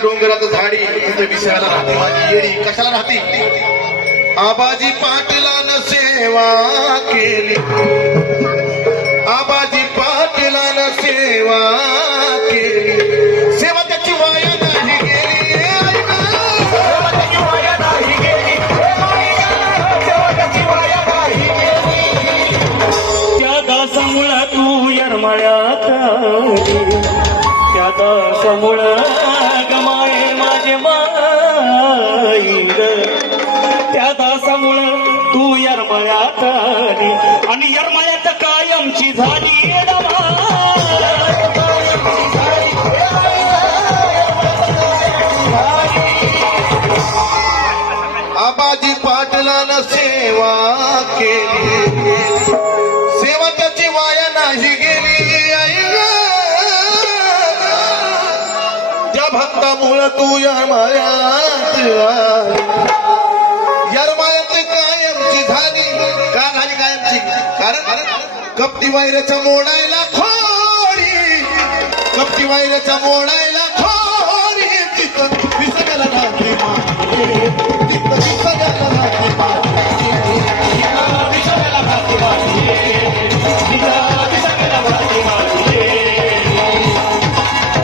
डोंगरात झाडी इथं विषयाला राहते माझी येडी कशाला राहते आबाजी पाटलानं सेवा केली आबाजी पाटलानं सेवा केली सेवा त्याची वाया नाही गेली सेवा त्याची वाया नाही गेली सेवा त्याची वाया नाही गेली त्या दासामुळं तू यरमाळ्यात त्या दासामुळं गमाळे माझे माईंग त्या दासामुळं तू यरमळ्यात आली आणि यरमळ्यात कायमची झाली आबाजी पाटलानं सेवा केली सेवा त्याची वाया नाही गेली भक्तामुळं तू यरमाळ्यात यरमाळ्यात कायमची झाली का झाली कायमची कारण कपटी वायऱ्याचा मोडायला खोडी कपटी वायऱ्याचा मोडायला